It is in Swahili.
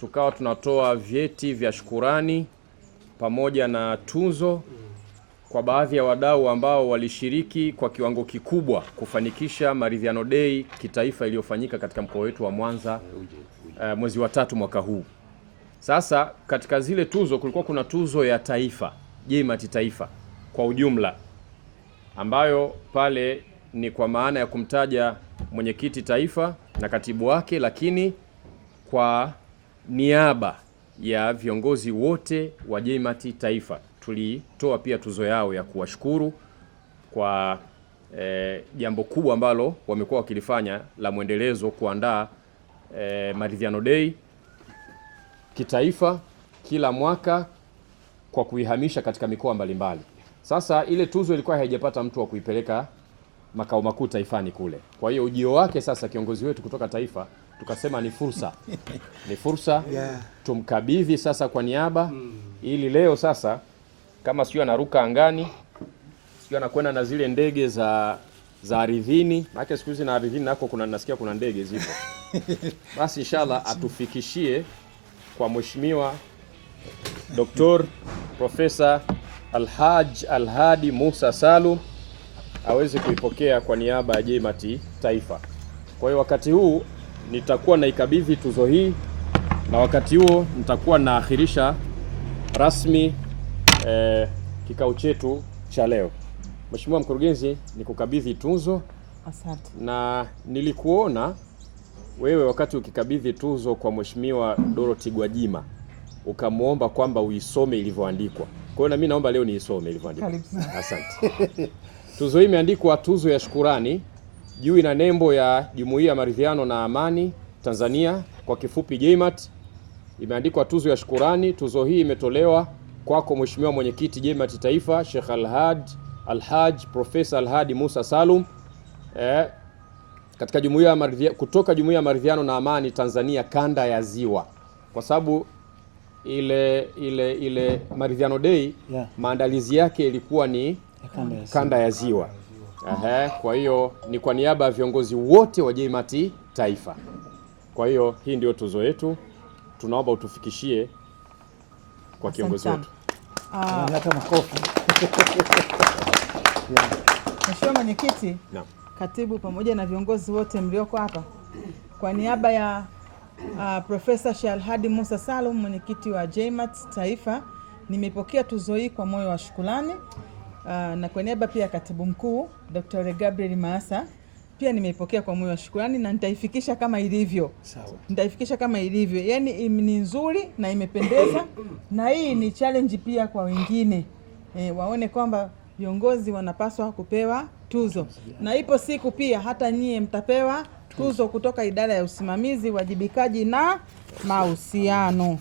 tukawa tunatoa vyeti vya shukurani pamoja na tuzo kwa baadhi ya wadau ambao walishiriki kwa kiwango kikubwa kufanikisha Maridhiano Day kitaifa iliyofanyika katika mkoa wetu wa Mwanza mwezi wa 3 mwaka huu. Sasa katika zile tuzo kulikuwa kuna tuzo ya taifa, JMAT taifa kwa ujumla, ambayo pale ni kwa maana ya kumtaja mwenyekiti taifa na katibu wake, lakini kwa niaba ya viongozi wote wa JMAT taifa tulitoa pia tuzo yao ya kuwashukuru kwa jambo kubwa ambalo wamekuwa wakilifanya la mwendelezo kuandaa Maridhiano Day kitaifa kila mwaka kwa kuihamisha katika mikoa mbalimbali. Sasa ile tuzo ilikuwa haijapata mtu wa kuipeleka makao makuu taifani kule. Kwa hiyo ujio wake sasa kiongozi wetu kutoka taifa tukasema ni fursa. Ni fursa tumkabidhi sasa kwa niaba ili leo sasa kama sio anaruka angani, sio anakwenda na zile ndege za ardhini, maana siku hizi na ardhini nako nasikia kuna ndege zipo. Basi inshallah atufikishie kwa Mheshimiwa Dr. Profesa Alhaj Alhadi Musa Salum aweze kuipokea kwa niaba ya JMAT taifa. Kwa hiyo wakati huu nitakuwa naikabidhi tuzo hii, na wakati huo nitakuwa naakhirisha rasmi kikao chetu cha leo. Mheshimiwa Mkurugenzi, nikukabidhi tuzo. Asante. Na nilikuona wewe wakati ukikabidhi tuzo kwa Mheshimiwa Dorothy Gwajima ukamuomba kwamba uisome ilivyoandikwa. Kwa hiyo na mimi naomba leo niisome ilivyoandikwa. Asante. Tuzo hii imeandikwa tuzo ya shukurani, juu ina nembo ya Jumuiya ya Maridhiano na Amani Tanzania, kwa kifupi JMAT. Imeandikwa tuzo ya shukurani. Tuzo hii imetolewa kwako Mheshimiwa Mwenyekiti JMAT taifa Sheikh Alhaj Profesa Alhadi Musa Salum katika kutoka Jumuiya ya Maridhiano na Amani Tanzania kanda ya Ziwa, kwa sababu ile Maridhiano Day maandalizi yake ilikuwa ni kanda ya Ziwa. Kwa hiyo ni kwa niaba ya viongozi wote wa JMAT taifa. Kwa hiyo hii ndio tuzo yetu, tunaomba utufikishie kwa kiongozi wetu. Hata makofi. Mheshimiwa Mwenyekiti, Katibu pamoja na viongozi wote mlioko hapa, kwa niaba ya Profesa Sheikh Alhadi Musa Salum, mwenyekiti wa JMAT taifa, nimepokea tuzo hii kwa moyo wa shukrani. Na kwa niaba pia Katibu Mkuu Dr. Gabriel Maasa pia nimeipokea kwa moyo wa shukrani, na nitaifikisha kama ilivyo. Sawa. Nitaifikisha kama ilivyo. Yaani ni nzuri na imependeza, na hii ni challenge pia kwa wengine. Waone kwamba viongozi wanapaswa kupewa tuzo. Na ipo siku pia hata nyie mtapewa tuzo kutoka idara ya usimamizi, wajibikaji na mahusiano.